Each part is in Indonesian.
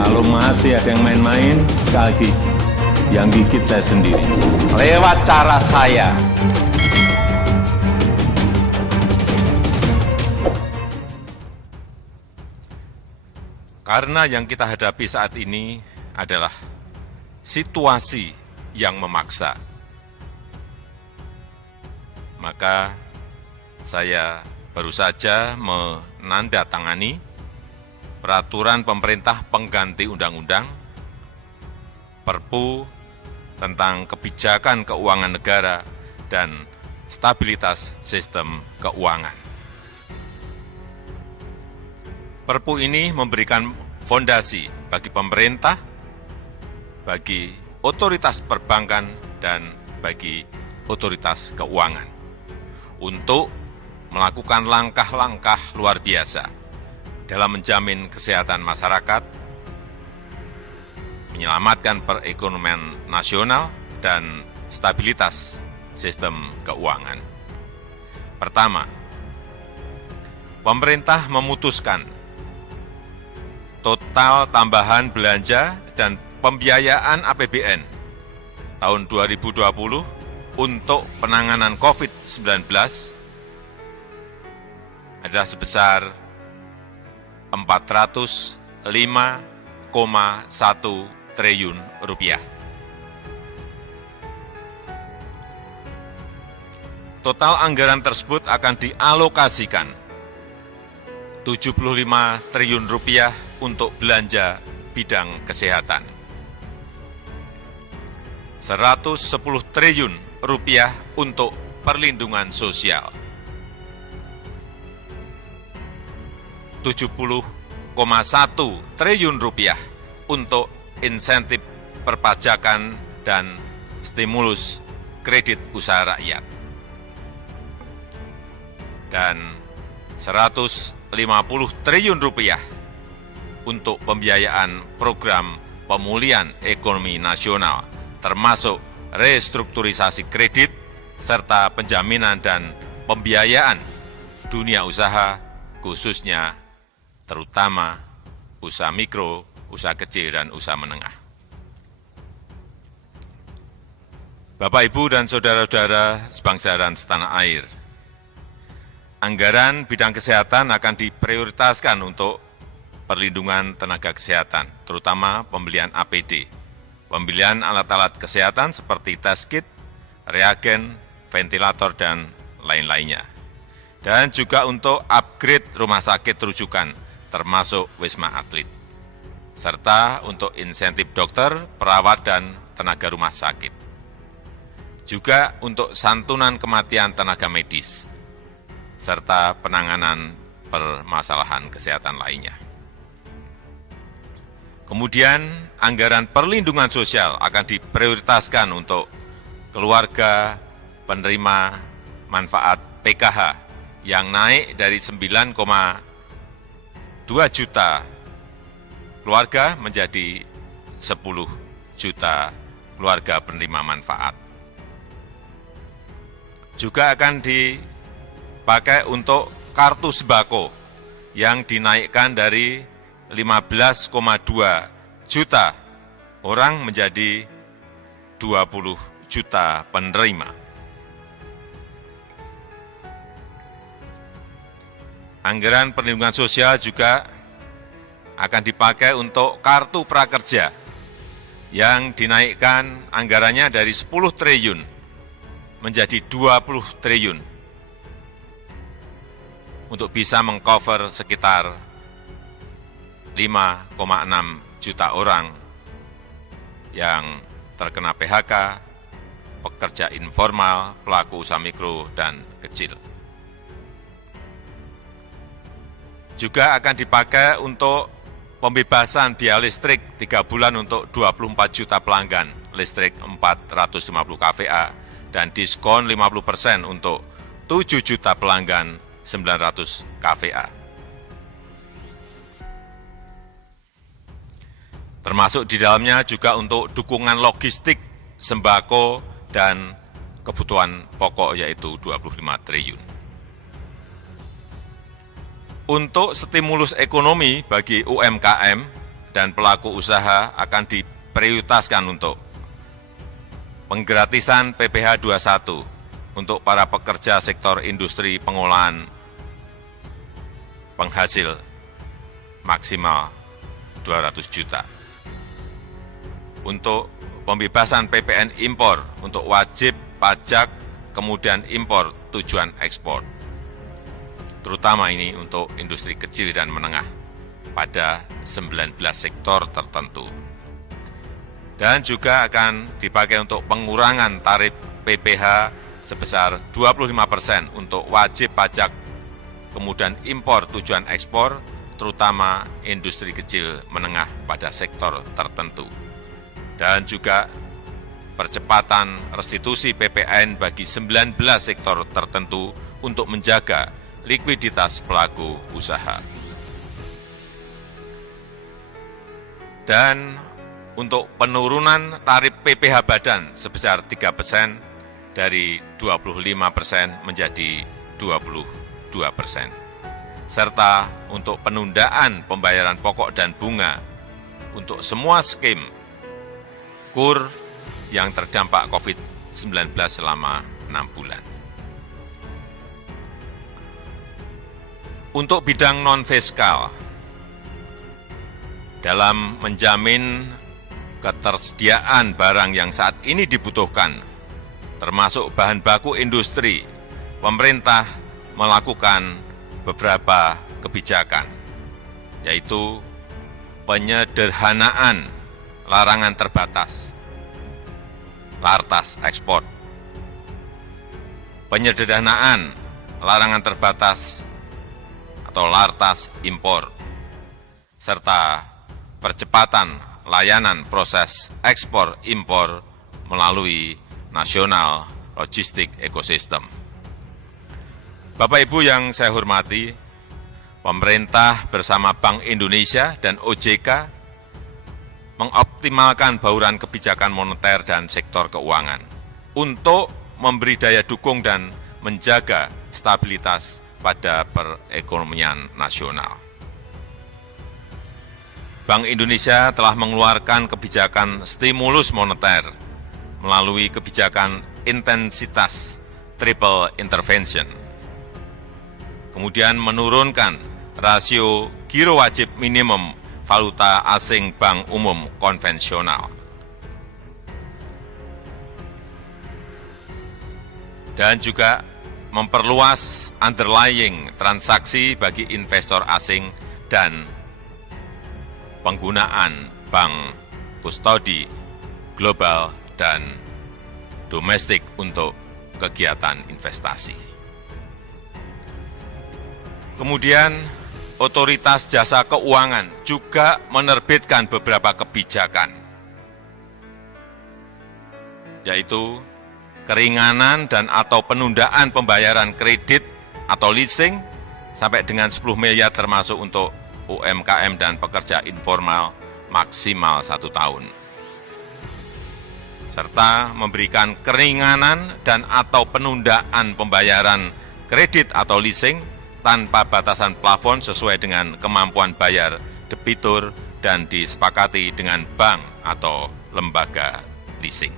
Kalau masih ada yang main-main, sekali lagi, yang gigit saya sendiri. Lewat cara saya. Karena yang kita hadapi saat ini adalah situasi yang memaksa, maka saya baru saja menandatangani peraturan pemerintah pengganti undang-undang Perpu tentang kebijakan keuangan negara dan stabilitas sistem keuangan. Perpu ini memberikan fondasi bagi pemerintah, bagi otoritas perbankan, dan bagi otoritas keuangan untuk melakukan langkah-langkah luar biasa dalam menjamin kesehatan masyarakat, menyelamatkan perekonomian nasional, dan stabilitas sistem keuangan. Pertama, pemerintah memutuskan total tambahan belanja dan pembiayaan APBN tahun 2020 untuk penanganan COVID-19 adalah sebesar 405,1 triliun rupiah. Total anggaran tersebut akan dialokasikan 75 triliun rupiah untuk belanja bidang kesehatan, 110 triliun rupiah untuk perlindungan sosial, 70,1 triliun rupiah untuk insentif perpajakan dan stimulus kredit usaha rakyat, dan 150 triliun rupiah untuk pembiayaan program pemulihan ekonomi nasional, termasuk restrukturisasi kredit, serta penjaminan dan pembiayaan dunia usaha, khususnya terutama usaha mikro, usaha kecil, dan usaha menengah. Bapak, Ibu, dan saudara-saudara sebangsa dan setanah air, anggaran bidang kesehatan akan diprioritaskan untuk perlindungan tenaga kesehatan, terutama pembelian APD, pembelian alat-alat kesehatan seperti test kit, reagen, ventilator, dan lain-lainnya. Dan juga untuk upgrade rumah sakit rujukan, termasuk Wisma Atlet, serta untuk insentif dokter, perawat, dan tenaga rumah sakit. Juga untuk santunan kematian tenaga medis, serta penanganan permasalahan kesehatan lainnya. Kemudian, anggaran perlindungan sosial akan diprioritaskan untuk keluarga penerima manfaat PKH yang naik dari 9,2 juta keluarga menjadi 10 juta keluarga penerima manfaat. Juga akan dipakai untuk kartu sembako yang dinaikkan dari 15,2 juta orang menjadi 20 juta penerima. Anggaran perlindungan sosial juga akan dipakai untuk kartu prakerja yang dinaikkan anggarannya dari 10 triliun menjadi 20 triliun untuk bisa mengcover sekitar 5,6 juta orang yang terkena PHK, pekerja informal, pelaku usaha mikro dan kecil. Juga akan dipakai untuk pembebasan biaya listrik 3 bulan untuk 24 juta pelanggan listrik 450 kVA dan diskon 50% untuk 7 juta pelanggan 900 kVA. Termasuk di dalamnya juga untuk dukungan logistik, sembako, dan kebutuhan pokok yaitu 25 triliun. Untuk stimulus ekonomi bagi UMKM dan pelaku usaha akan diprioritaskan untuk penggratisan PPh 21 untuk para pekerja sektor industri pengolahan penghasil maksimal 200 juta. Untuk pembebasan PPN impor untuk wajib pajak kemudian impor tujuan ekspor, terutama ini untuk industri kecil dan menengah pada 19 sektor tertentu. Dan juga akan dipakai untuk pengurangan tarif PPh sebesar 25% untuk wajib pajak kemudian impor tujuan ekspor, terutama industri kecil menengah pada sektor tertentu. Dan juga percepatan restitusi PPN bagi 19 sektor tertentu untuk menjaga likuiditas pelaku usaha. Dan untuk penurunan tarif PPh badan sebesar 3% dari 25% menjadi 22%. Serta untuk penundaan pembayaran pokok dan bunga untuk semua skim KUR yang terdampak COVID-19 selama 6 bulan. Untuk bidang non-fiskal, dalam menjamin ketersediaan barang yang saat ini dibutuhkan, termasuk bahan baku industri, pemerintah melakukan beberapa kebijakan, yaitu penyederhanaan larangan terbatas, lartas ekspor, penyederhanaan larangan terbatas atau lartas impor, serta percepatan layanan proses ekspor impor melalui National Logistic Ecosystem. Bapak Ibu yang saya hormati, pemerintah bersama Bank Indonesia dan OJK mengoptimalkan bauran kebijakan moneter dan sektor keuangan untuk memberi daya dukung dan menjaga stabilitas pada perekonomian nasional. Bank Indonesia telah mengeluarkan kebijakan stimulus moneter melalui kebijakan intensitas triple intervention, kemudian menurunkan rasio giro wajib minimum valuta asing bank umum konvensional, dan juga memperluas underlying transaksi bagi investor asing dan penggunaan bank kustodi global dan domestik untuk kegiatan investasi. Kemudian, Otoritas Jasa Keuangan juga menerbitkan beberapa kebijakan, yaitu keringanan dan atau penundaan pembayaran kredit atau leasing sampai dengan 10 miliar termasuk untuk UMKM dan pekerja informal maksimal 1 tahun. Serta memberikan keringanan dan atau penundaan pembayaran kredit atau leasing tanpa batasan plafon sesuai dengan kemampuan bayar debitur dan disepakati dengan bank atau lembaga leasing.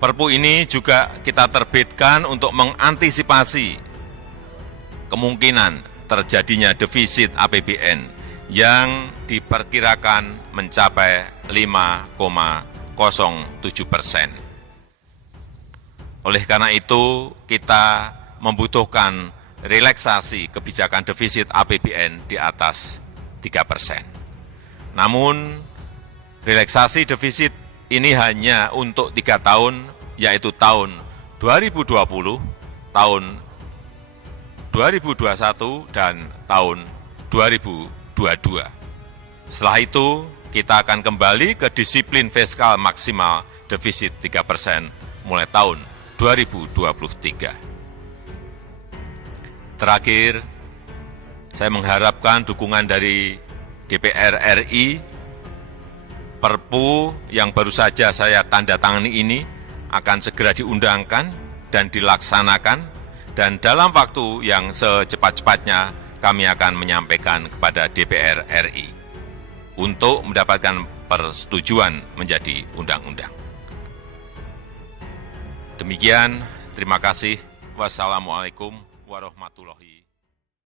Perpu ini juga kita terbitkan untuk mengantisipasi kemungkinan terjadinya defisit APBN yang diperkirakan mencapai 5,07%. Oleh karena itu, kita membutuhkan relaksasi kebijakan defisit APBN di atas 3%. Namun, relaksasi defisit ini hanya untuk 3 tahun, yaitu tahun 2020, tahun 2021, dan tahun 2022. Setelah itu, kita akan kembali ke disiplin fiskal maksimal defisit 3% mulai tahun 2023. Terakhir, saya mengharapkan dukungan dari DPR RI. Perpu yang baru saja saya tanda tangani ini akan segera diundangkan dan dilaksanakan dan dalam waktu yang secepat-cepatnya kami akan menyampaikan kepada DPR RI untuk mendapatkan persetujuan menjadi undang-undang. Demikian, terima kasih. Wassalamualaikum warahmatullahi wabarakatuh.